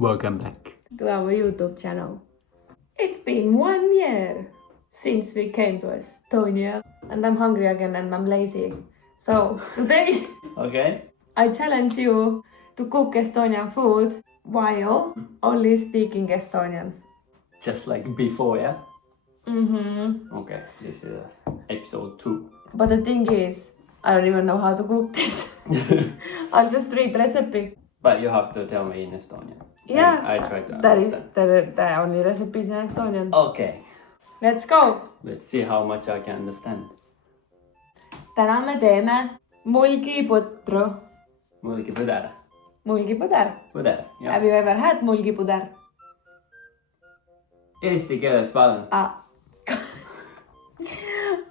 Welcome back to our YouTube channel. It's been 1 year since we came to Estonia and I'm hungry again and I'm lazy. So today Okay. I challenge you to cook Estonian food while only speaking Estonian. Just like before, yeah? Mm-hmm. Okay, this is episode 2. But the thing is, I don't even know how to cook this. I'll just read recipe. But you have to tell me in Estonian. Yeah, And I try to that is understand. the only recipes in Estonian. Okay, Let's go! let's see how much I can understand. Täna me teeme mulgiputru. Mulgipuder. Mulgipuder. Puder, jah. Have you ever had mulgipuder? Eesti keeles palun.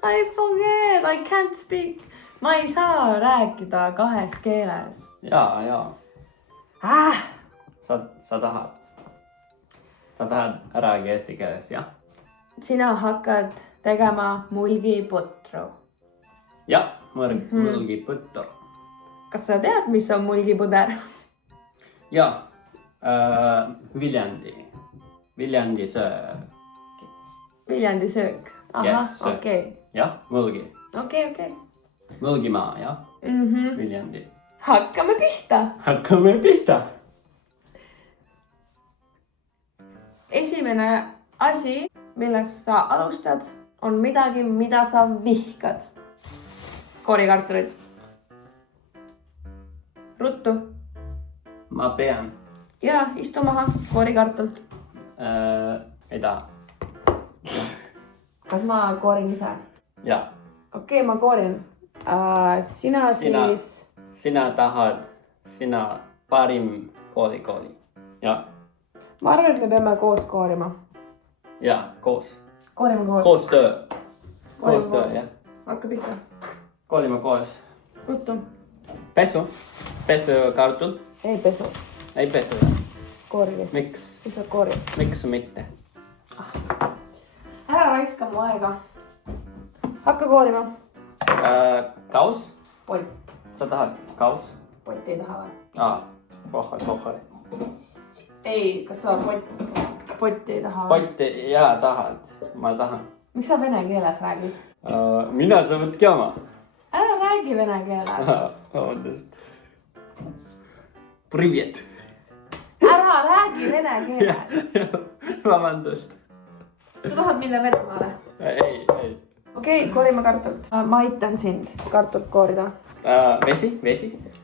I forget, I can't speak. Ma ei saa rääkida 2 keeles. Jaa. Sa tahad räägi eesti keeles, jah? Sina hakkad tegema mulgiputru. Jah, mulgiputru. Kas sa tead, mis on mulgipuder? Jaa, Viljandi söök. Viljandi söök. Ahah, Jah, söök. okei. Jah, mulgi. Okei. Mulgimaa, jah? Mhm. Viljandi. Hakkame pihta. Hakkame pihta. Esimene asi, millest sa alustad, on midagi, mida sa vihkad. Koorikartulid. Ruttu. Ma pean. Ja istu maha, koorikartult. Ei taha. Kas ma koorin ise? Jah. Okei, ma koorin. Sina siis... Sina tahad, sina parim kooli. Jah. Ma arvan, et me peame koos koorima. Jah, koos. Koorima koos. Koostöö. Koorima Koostöö, koos. jah. Hakka pihta. Koolime koos. Ruttu. Pesu kartul. Ei pesu. Ei pesu. Koori. Miks? Mis on koori? Miks mitte? Ära raiska mu aega. Hakka koorima. Kaus? Pott. Sa tahad kaus? Potti ei taha või? Kohe. Ei, kas sa potti ei taha või? Potti, jaa, tahad. Ma tahan. Miks sa vene keeles räägid? Mina sa võtki oma. Ära räägi vene keeles. Vabandust. Privet. Ära räägi vene keeles. Vabandust. Sa tahad minna Venemaale? Ei. Okei, koorime kartult. Ma aitan sind kartult koorida. Vesi?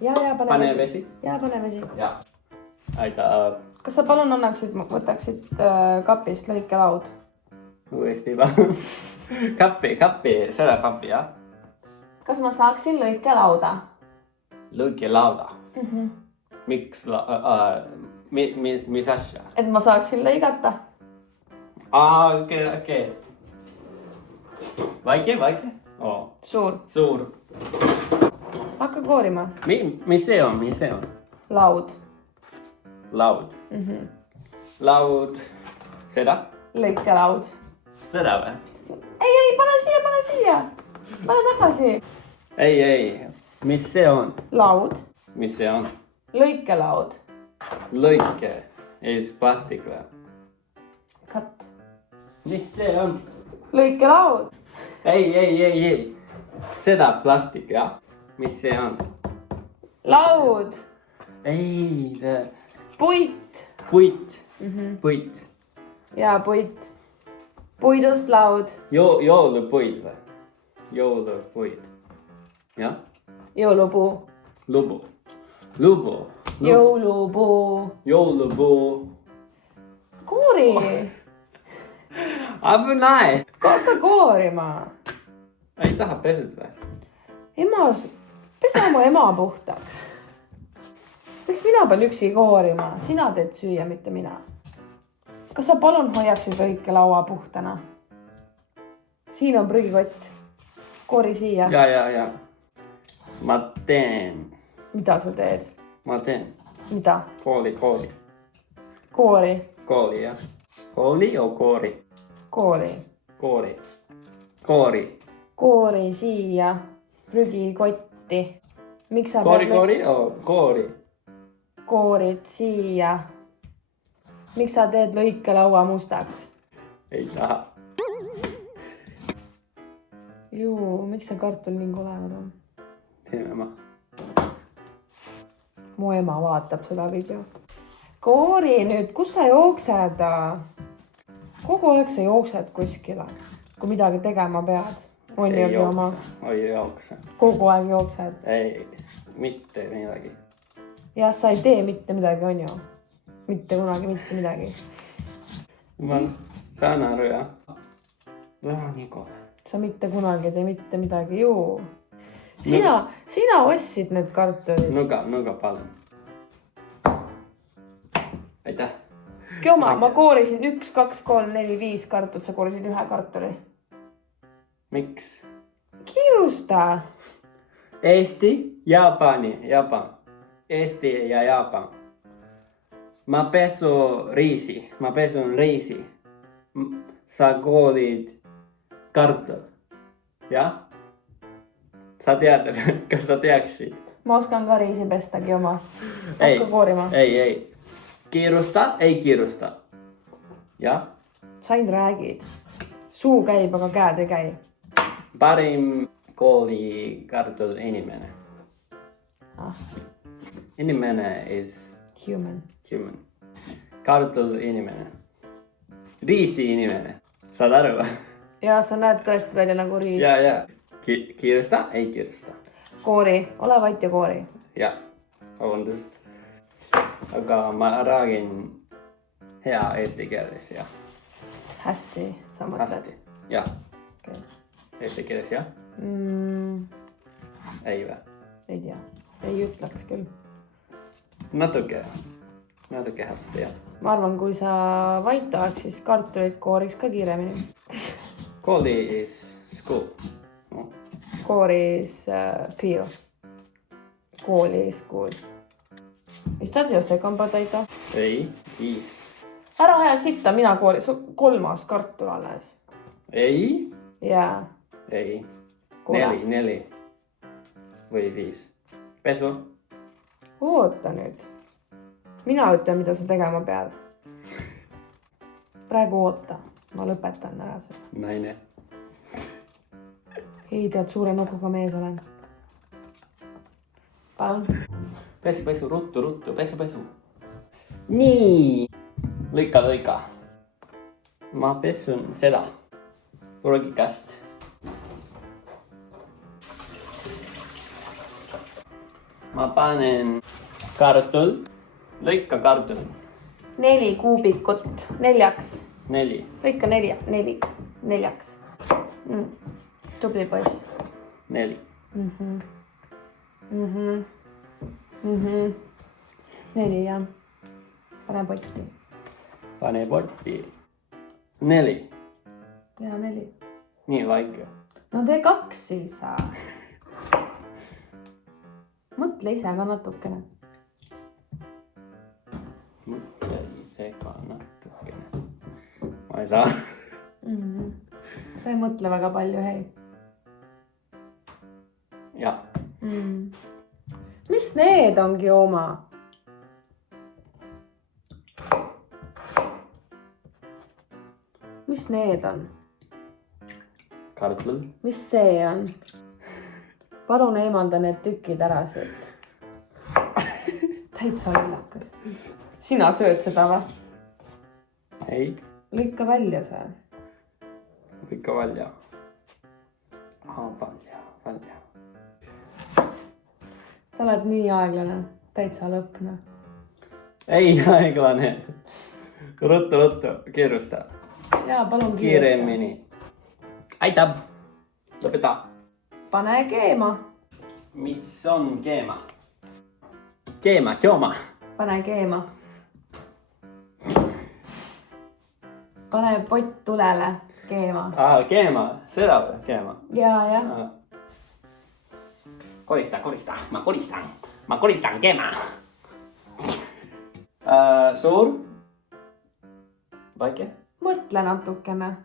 Ja, Pane vesi. Ja, pane vesi. Jaa. Aitäh. Kas sa palun võtaksid kapist lõikelaud? Uuesti va. Kappi, seda kappi, jah? Kas ma saaksin lõikelauda? Lõikelauda. Miks mis asja? Et ma saaksin lõigata. Okei. Väike? Suur. Hakka koorima. Mis see on? Laud. Laud. Laud. Seda? Lõikelaud. Seda või? Ei, pane siia. Pane tagasi. Ei. Mis see on? Laud. Mis see on? Lõikelaud. Lõike. Ei siis plastik või? Katt. Mis see on? Lõikelaud. Ei. Seda plastik, jah? Mis see on? Laud. Ei, Puit. Puit. Ja puit. Puidust laud. Joulupuid või? Joulupuid. Jah? Jõulupuu. Lubu. Jõulupuu. Koori. Abunai. Hakka koorima. Ei taha pesud või? Pese oma ema puhtaks. Miks mina pean üksi koorima? Sina teed süüa, mitte mina. Kas sa palun hoiaksid lõikelaua puhtana? Siin on prügikott. Koori siia. Ja. Ma teen. Mida sa teed? Ma teen. Mida? Kooli. Koori. Kooli, jah. Kooli o koori? Koori. Koori siia. Prügikotti. Miks sa Koori o koori? Koorid siia. miks sa teed lõikelaua mustaks? Ei taha. Juu, miks see kartul nii kolevad on? Sinu ema. Mu ema vaatab seda video. Koori nüüd, kus sa jooksed? Kogu aeg sa jooksed kuskile, kui midagi tegema pead. On Ei ju oma? Ei jookse. Kogu aeg jooksed. Ei, mitte midagi. Jah, sa ei tee mitte midagi, on ju? Mitte kunagi mitte midagi. Ma saan aru, jah. Väga nii kole. Sa mitte kunagi ei tee mitte midagi, juu. Sina ostsid need kartulid. Nuga, palun. Aitäh. Kioma, ma koorisin 1, 2, 3, 4, 5 kartut, sa koorisid 1 kartuli. Miks? Kiirusta. Eesti, Japan. Eesti ja Japan. Ma pesun riisi. Sa koolid kartul. Jah? Sa tead, kas sa teaksid? Ma oskan ka riisi pesta, Kioma. Ei, Hakka koorima. ei. Kiirusta, ei kiirusta. Jah? Sa ainult räägid. Suu käib, aga käed ei käi. Parim kooli kartul inimene. Inimene is Human. Kartul inimene. Riisi inimene. Saad aru? Ja sa näed tõesti välja nagu riis. Ja. Kiirusta, ei kiirusta. Koori, ole vait ja koori. Ja, vabandust. Aga ma räägin hea eesti keeles, jah. Hästi, sa mõtled. Hästi, jah. Okay. Eesti keeles, jah? Ei või? Ei tea, ei ütleks küll. Natuke hästi, jah. Ma arvan, kui sa vait oleks, siis kartulit kooriks ka kiiremini. Kooli is school. No. Kooris peel. Kooli is school. Is that your second potato? Ei, 5. Ära aja sitta, mina kooris 3. kartul alles. Ei? Jaa. Ei. Kuule. 4 või 5. Pesu. Oota nüüd. Mina ütlen, mida sa tegema pead. Praegu oota. Ma lõpetan ära seda. Naine. Ei tead, suure nukuga mees olen. Palun. Pesu, ruttu, pesu. Nii. Lõika. Ma pesun seda. Prügikast. Ma panen kartul. Lõika kartul. 4 kuubikut. 4. 4. Lõika 4. 4. Tubli poiss. 4. 4 jah. Pane potti. Pane potti. 4. Teha 4. Nii väike. No tee 2 siis. Mõtle ise ka natukene. Mõtle ise ka natukene. Ma ei saa. Sa ei mõtle väga palju, hei. Jah. Mis need ongi oma? Mis need on? Kartul. Mis see on? Palun eemalda need tükid ära siit. Täitsa lollakas. Sina sööd seda või? Ei. Lõika välja see. Lõika välja. Välja. Sa oled nii aeglane. Täitsa lõpne. Ei aeglane. Ruttu. Kiirusta. Jaa, palun kiiresti. Kiiremini. Aitab. Lõpeta. Pane keema. Mis on keema? Keoma. Pane keema. Pane pott tulele. Keema. Keema. Seda või? Keema. Jaa. Korista. Ma koristan keema. Suur. Väike. Mõtle natukene.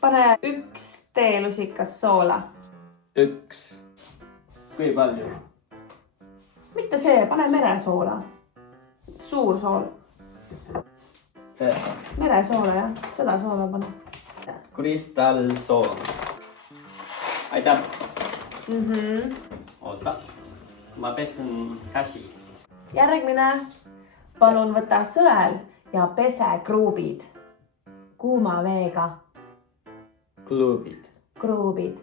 Pane 1 teelusikas soola. 1. Kui palju? mitte see, pane meresoola. Suur sool. Seda. Meresoola jah, seda soola pane. Kristallsool. Aitäh. Oota. Ma pesen käsi. Järgmine. Palun võta sõel ja pese kruubid. Kuuma veega. Klubid. Kruubid.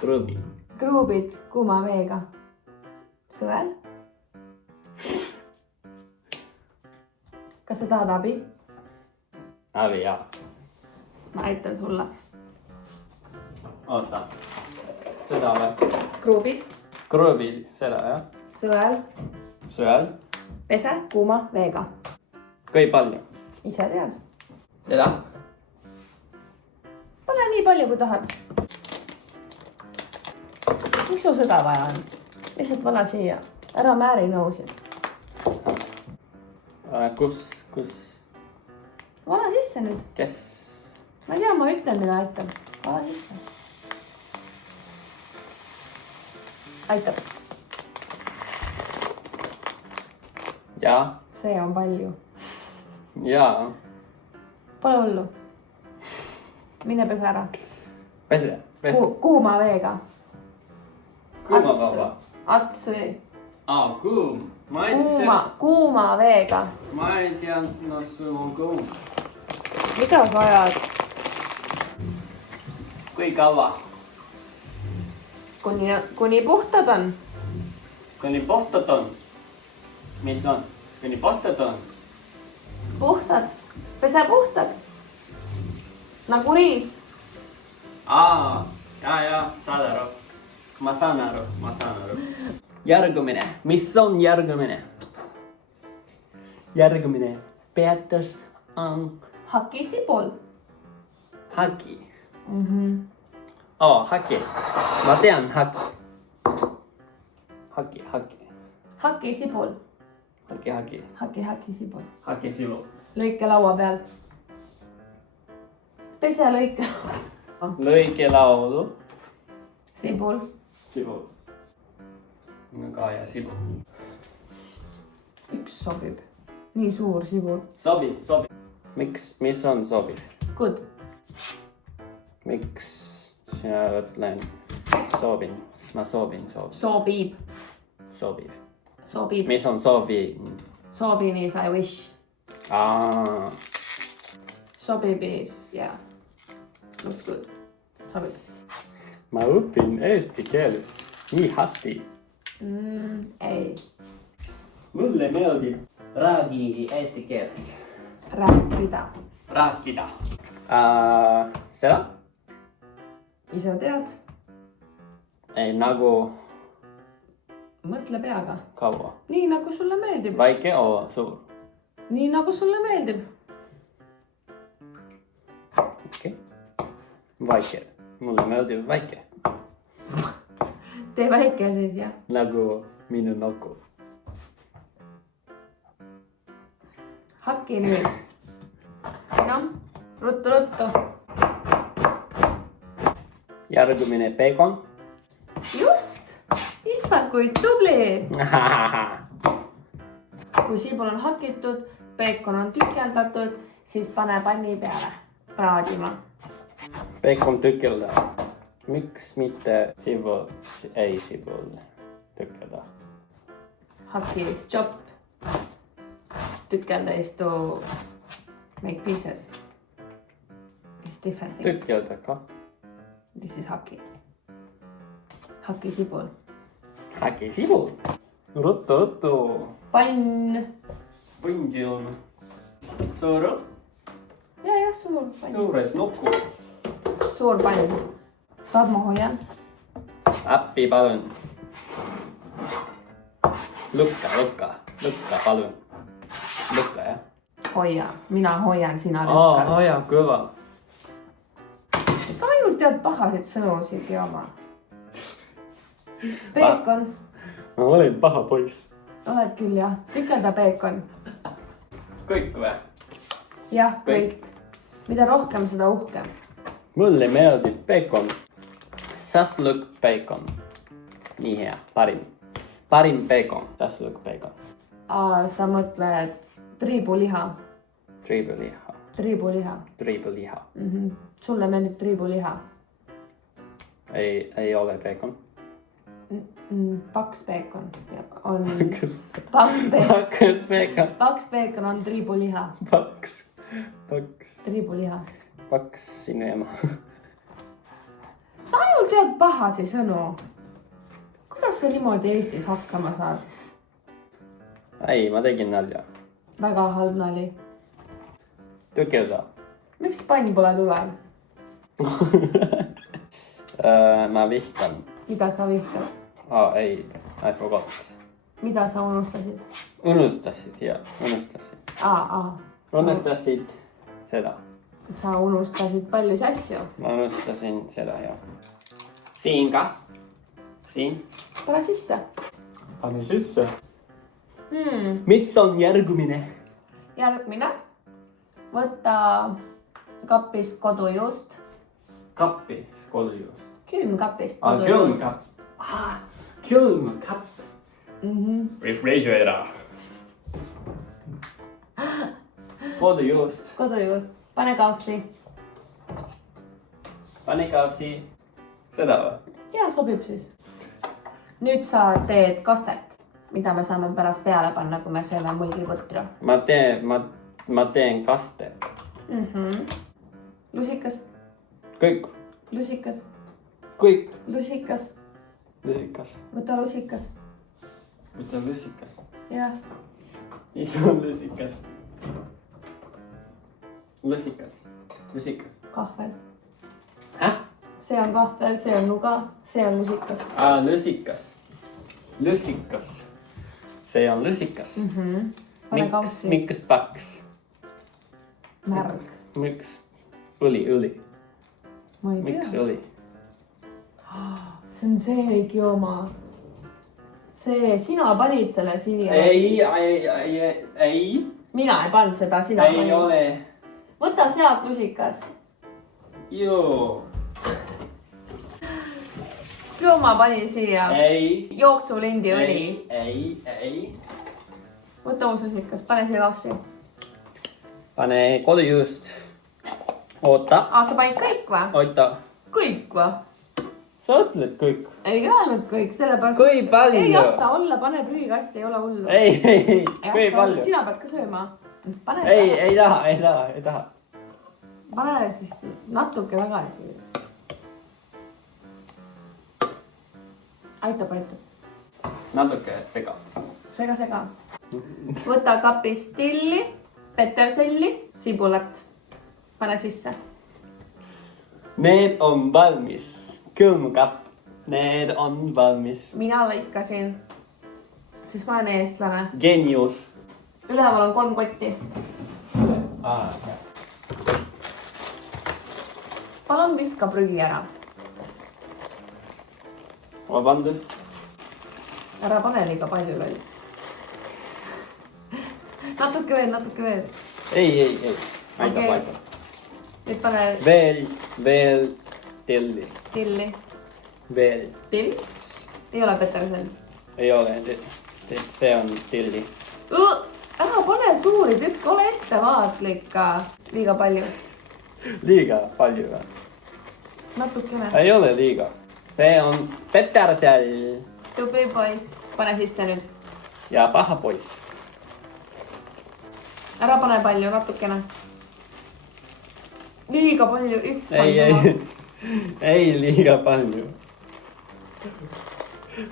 Krubid. Kruubid kuuma veega. Sõel. Kas sa tahad abi? Abi, jaa. Ma näitan sulle. Oota. Seda või? Kruubid. Krubid, seda jah. Sõel. Sõel. Pese kuuma veega. Kui palju? Ise tead. Seda? Pane nii palju kui tahad. Miks sul seda vaja on? Lihtsalt vala siia. Ära määri nõusid. Kus? Vala sisse nüüd. Kes? Ma ei tea, ma ütlen, mida aitab. Vala sisse. Aitab. Jaa. See on palju. Jaa. Pole hullu. Mine pese ära. Pese. Kuuma veega. Kuuma vaba. Ats või? Kuum. Kuuma veega. Ma ei tea, no sul on kuum. Mida sa ajad? Kui kaua? Kuni puhtad on. Kuni puhtad on. Mis on? Kuni puhtad on. Puhtad. Pese puhtaks. Nagu riis. Jaa, saad aru. Ma saan aru. Järgmine. Mis on järgmine? Järgmine peatus on Hakisipul. haki. Haki. Ma tean haki. Hakisipul. Haki. Hakisipul. Haki silu. Lõike laua peal. Pese lõike. Lõike laulu. Sibul. Sibul. Ka ja sibul. Üks sobib. Nii suur sibul. Sobib. Mis on sobib? Good. Miks sina ütlen soovin? Ma soovin. Sobib. Sobib. Mis on soovib? Sobib is I wish. Sobib is, yeah. Looks good. Sobib. Ma õpin eesti keeles nii hästi. Ei. Mulle meeldib räägi eesti keeles. Rääkida. Seda? Ise tead? Ei, nagu Mõtle peaga. kaua? Nii nagu sulle meeldib. Väike o suur? Nii nagu sulle meeldib. Okei. Väike. Mulle meeldib väike. Tee väike siis, jah. Nagu minu nuku. Haki nüüd. Noh, ruttu. Järgmine peekon. Just! Issand, kui tubli! Kui sibul on hakitud, peekon on tükeldatud, siis pane panni peale praadima. Peekon tükelda. Miks mitte sibul tükelda? Haki is chop. Tükelda is to make pieces. It's different thing. Tükelda ka. This is haki. Haki sibul. Haki sibul. Ruttu. Pann. Pundi on suur. Ja, suur pann. Suured nuku. Suur pann. Tahad ma hoian? Appi palun. Lukka palun. Lukka, jah? Hoia. Mina hoian, sina lükkad. Hoia, kõva. Sa ainult tead pahasid sõnu siigi oma. Peekon. Ma olen paha poiss. Oled küll, jah. Tükelda peekon. Kõik või? Jah, kõik. Mida rohkem, seda uhkem. Mulle meeldib peekon. Saslõk peekon. Nii hea, parim. Parim peekon. Shashlik peekon. Sa mõtled triibuliha. Triibuliha. Triibuliha. Triibuliha. Sulle meeldib triibuliha. Ei ole peekon. Paks peekon. On Kas? paks peekon. Paks peekon. Paks peekon on triibuliha. Paks. Triibuliha. Paks sinu ema. Sa ainult tead pahasi sõnu. Kuidas sa niimoodi Eestis hakkama saad? Ei, ma tegin nalja. Väga halb nali. Tükilda. Miks pann pole tulel? Ma vihkan. Mida sa vihkad? Ei, I forgot. Mida sa unustasid? Unustasid. Unustasid seda. Sa unustasid paljusid asju. Ma unustasin seda, jah. Siin ka. Siin. Pane sisse. Pani sisse. Mis on järgmine? Järgmine. Võta kapist kodujuust. Kappis kodujuust. Külmkapist kodujuust. Külmkapp. Külmkapp. Refrigerator. Kodujuust. Kodujuust. Pane kaussi. Pani kaussi. Seda või? Ja sobib siis. Nüüd sa teed kastet, mida me saame pärast peale panna, kui me sööme mulgiputru. Ma teen kaste. Lusikas. Kõik. Lusikas. Kõik. Lusikas. Lusikas. Võta lusikas. Võta lusikas. Jah. Mis on lusikas? Lusikas. Lusikas. Kahvel. See on kahvel, see on nuga, see on lusikas. Lusikas. Lusikas. See on lusikas. Pane kaussi. Miks paks? Märg. Miks õli? Ma ei Miks tea. õli? See on seegi oma. Sina panid selle siia. Ei. Mina ei pannud seda, sina panid. Ei ole. Võta sealt lusikas. Joo. Joma pani siia. Ei. Jooksulindi õli. Ei. Võta uus lusikas, pane siia kaussi. Pane kodujuust. Oota. Sa panid kõik va? Oota. Kõik va? Sa ütled kõik. Ei öelnud kõik, sellepärast... Kui palju? Ei asta olla, pane prügikasti, ei ole hullu. Ei. Kui palju? Sina pead ka sööma. Ei taha. Pane siis natuke tagasi. Aitab. Natuke sega. Sega. Võta kapist tilli, peterselli, sibulat. Pane sisse. Need on valmis. Külmkapp. Need on valmis. Mina lõikasin. Siis ma olen eestlane. Genius. Üleval on 3 kotti. Palun viska prügi ära. Vabandust. Ära pane liiga palju loll. Natuke veel. Ei. Aitab. Nüüd pane... Veel tilli. Tilli. Veel. Till? Ei ole petersel. Ei ole. See on tilli. Ära pane suuri tükk, ole ettevaatlik ka. Liiga palju. Liiga palju või? Natukene. Ei ole liiga. See on petersel. Tubli poiss. Pane sisse nüüd. Ja paha poiss. Ära pane palju, natukene. Liiga palju. Ei liiga palju.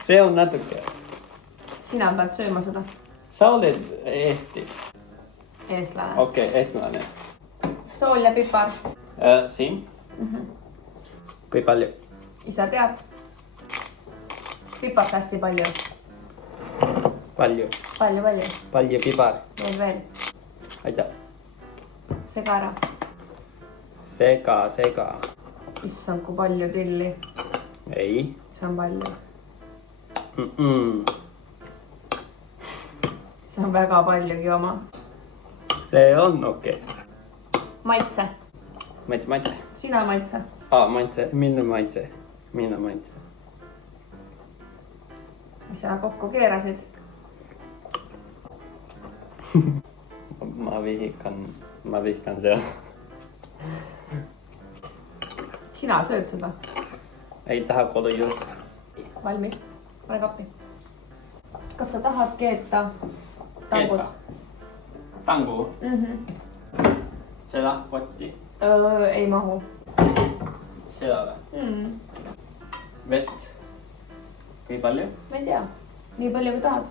See on natuke. Sina pead sööma seda. Sa oled Eesti. Eestlane. Okei, eestlane. Sool ja pipar. Siin. Kui palju? Ise tead. Pipart hästi palju. Palju. Palju pipar. Veel. Aitäh. Sega ära. Sega. Issand, kui palju tilli. Ei. See on palju. See on väga paljugi oma. See on okei. Maitse. Maitse. Sina maitse. Maitse. Minna maitse. Mis sa kokku keerasid? ma vihkan seda. Sina sööd seda? Ei taha kodujus. Valmis? Pane kappi. Kas sa tahad keeta tangut? Tangu? Seda potti? Ei mahu. Seda või? Vett? Kui palju? Ma ei tea. Nii palju kui tahad.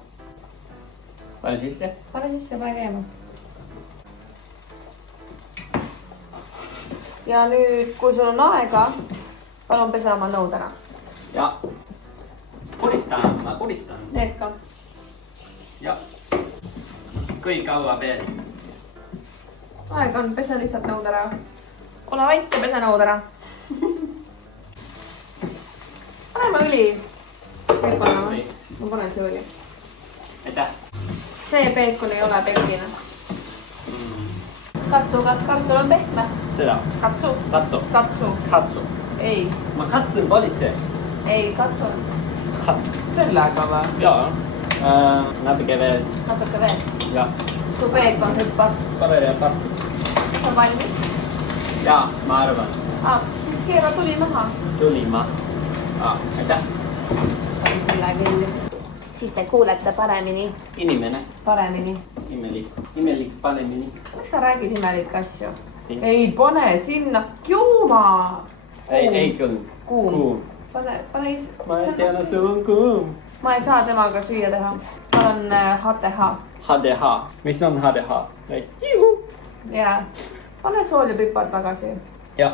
Pane sisse? Pane sisse, pane käima. Ja nüüd, kui sul on aega, palun pesa oma nõud ära. Ja. Ma kuristan. Need ka. Ja. Kui kaua veel? Aega on, pesa lihtsalt nõud ära. Ole vait ja pesa nõud ära. Paneme õli. Ma panen see õli. Aitäh. See peekon ei ole pekine. Katsu, kas kartul on pehme? Seda. Katsu. Ei. Ma katsun politsei. Ei, katsu. Sellega või? Jaa. Natuke veel. Natuke veel. Ja. Su peekon hüppab. Pane jätta. Kas on valmis? Jaa, ma arvan. Siis keera tuli maha. Tuli ma. Aitäh. Pani selle külli. Siis te kuulete paremini. Inimene. Paremini. Imelik paremini. Miks sa räägid imelikke asju? Ei, pane sinna. Juuma. Ei küll. Kuum. Pane ise. Ma ei tea, sul on kuum. Ma ei saa temaga süüa teha. Tal on HTH. HDH. Mis on HDH? Jaa. Pane sool ja pipar tagasi. Ja.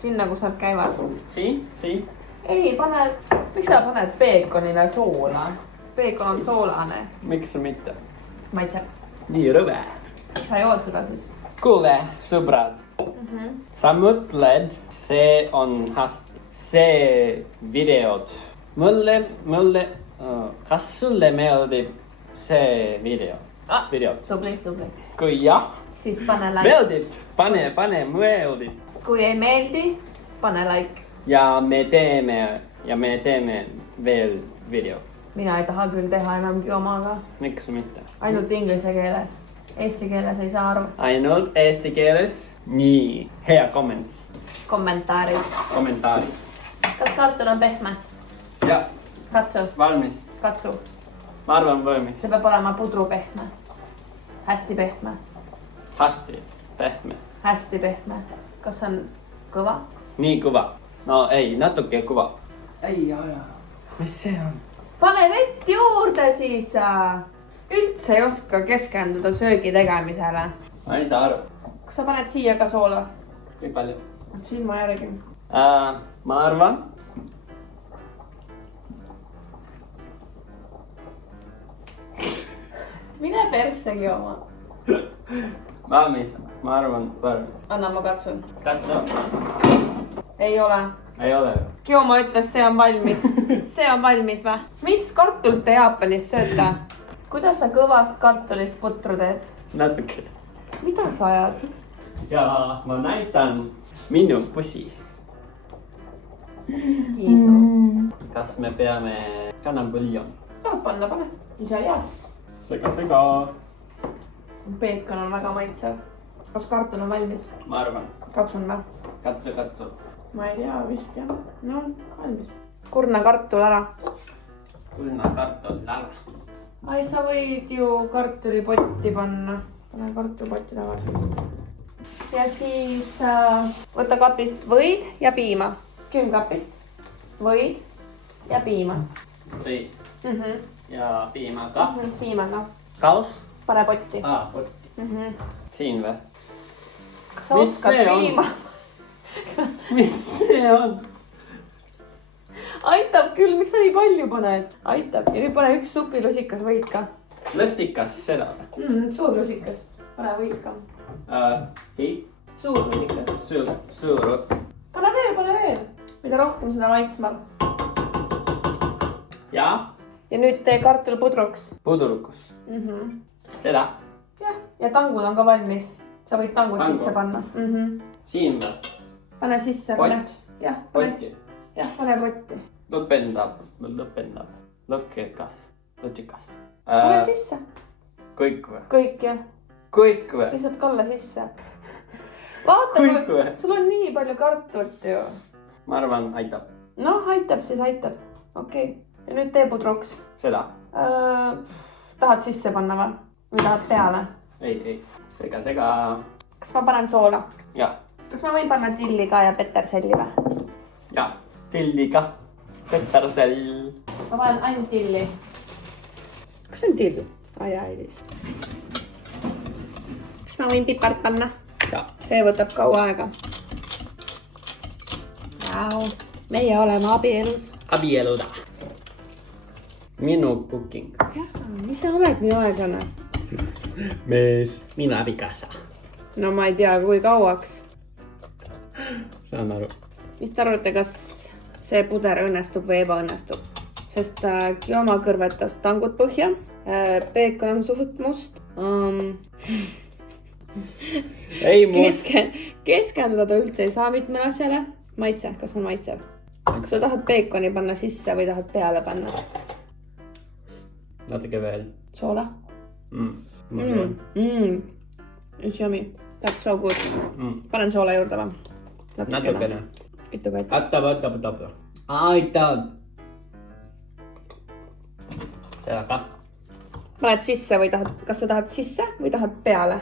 Sinna, kus nad käivad. Siin. Ei, pane. Miks sa paned peekonile soola? Peekon on soolane. Miks mitte? Maitseb. Nii rõve. Sa jood seda siis? Kuule, sõbrad. Sa mõtled, see on see videod. Kas sulle meeldib see video? Tubli. Kui jah, siis pane like. meeldib, pane meeldib. Kui ei meeldi, pane like. Ja me teeme veel video. Mina ei taha küll teha enamgi omaga. Miks mitte? Ainult inglise keeles. Eesti keeles ei saa aru. Ainult eesti keeles. Nii, hea kommentaari. Kas kartul on pehme? Ja, Katsu. valmis. Katsu. Ma arvan valmis. See peab olema pudrupehme. Hästi pehme. Hästi pehme. Kas on kõva? Nii kõva. No ei, natuke kõva. Ei. Mis see on? Pane vett juurde siis. Üldse ei oska keskenduda söögi tegemisele. Ma ei saa aru. Kas sa paned siia ka soola? Kui palju? Silma järgi. Ma arvan. Mine persegi oma. Valmis, ma arvan valmis. Anna ma katsun. Katsu. Ei ole. Ei ole. Kioma ütles, see on valmis. See on valmis või? Mis kartult te Jaapanis sööte? Kuidas sa kõvast kartulist putru teed? Natuke. Mida sa ajad? Ja ma näitan minu pussi. Kiisu. Kas me peame kanapuljon? Tahad panna, pane. Ise ei jää. Sega. Peekon on väga maitsev. Kas kartul on valmis? Ma arvan. Katsun või? Katsu. Ma ei tea, vist jah. No, valmis. Kurna kartul ära. Kurna kartul ära. Ai, sa võid ju kartulipotti panna. Pane kartulipotti tagasi. Ja siis võta kapist võid ja piima. Külmkapist. Võid ja piima. Võid. Ja piima ka. Piimaga. Kaus? Pane potti. Potti. Siin või? Kas sa oskad piima? Mis see on? Aitab küll, miks sa nii palju paned? Aitab. Ja nüüd pane üks supilusikas võid ka. Lusikas seda või? Suur lusikas. Pane võid ka. Suur lusikas. Suur. Pane veel. Mida rohkem, seda maitsma. Ja? Ja nüüd tee kartul pudruks. Pudrukus. Seda? Jah, ja tangud on ka valmis. Sa võid tangud sisse panna. Siin või? Pane sisse. Pott? Jah, Potti? jah, pane potti. Lõpendab. Lutsikas. Lutsikas. pane sisse. Kõik või? Kõik jah. Kõik või? Lihtsalt Kalle sisse. Vaata, Kõik või? sul on nii palju kartulit ju. Ma arvan, aitab. Noh, aitab siis aitab. Okei. Ja nüüd tee pudruks. Seda? Tahad sisse panna või? Või tahad peale? Ei. Sega. Kas ma panen soola? Jah. Kas ma võin panna tilli ka ja peterselli või? Jah. Tilli ka. Petersell. Ma panen ainult tilli. Kas see on till? Jaa, Elis. Kas ma võin pipart panna? Jah. See võtab kaua aega. Vau. Meie oleme abielus. Abieluda. Minu cooking. Jah, mis sa oled nii aeglane? Mees. Minu abikaasa. No ma ei tea, kui kauaks. Saan aru. Mis te arvate, kas see puder õnnestub või ebaõnnestub? Sest Gioma kõrvetas tangud põhja. Peekon on suht must. Ei must. Keskenduda ta üldse ei saa mitmele asjale. Maitse, kas on maitsev? Kas sa tahad peekoni panna sisse või tahad peale panna? Natuke veel. Soola? It's yummy. That's so good. Panen soola juurde või? Natukene. Ituga aitab. Aitab. Aitab. Seda ka. Paned sisse või tahad, kas sa tahad sisse või tahad peale?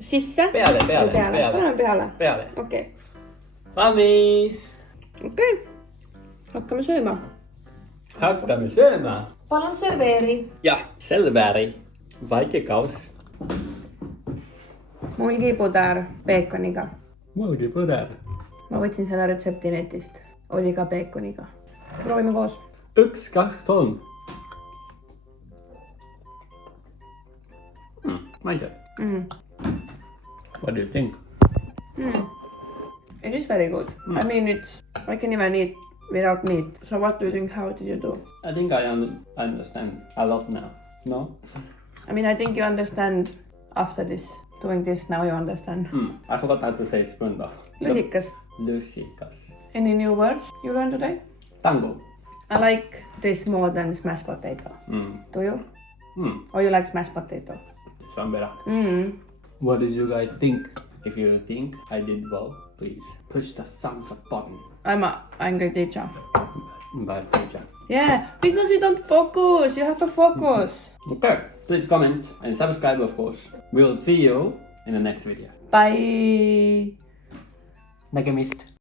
Sisse? Peale. Paneme peale. Peale. Okei. Valmis. Okei. Hakkame sööma. Hakkame sööma. Palun serveeri. Jah, selvääri. Väike kaus. Mulgipuder peekoniga. Mulgipuder. Ma võtsin selle retsepti netist. Oli ka peekoniga. Proovime koos. 1, 2, 3. Maitse. What do you think? It is very good. I mean, I can even eat without meat. So what do you think? How did you do? I think I understand a lot now. No? I mean, I think you understand after doing this. Now you understand. I forgot how to say spoon though. Lusikas. Lusikas. Any new words you learned today? Tango. I like this more than smashed potato. Do you? Or you like smashed potato? This one better. What did you guys think? If you think I did well, please push the thumbs up button. I'm an angry teacher. Bad teacher. Yeah, because you don't focus. You have to focus. Okay, please comment and subscribe, of course. We'll see you in the next video. Bye. Nägemist.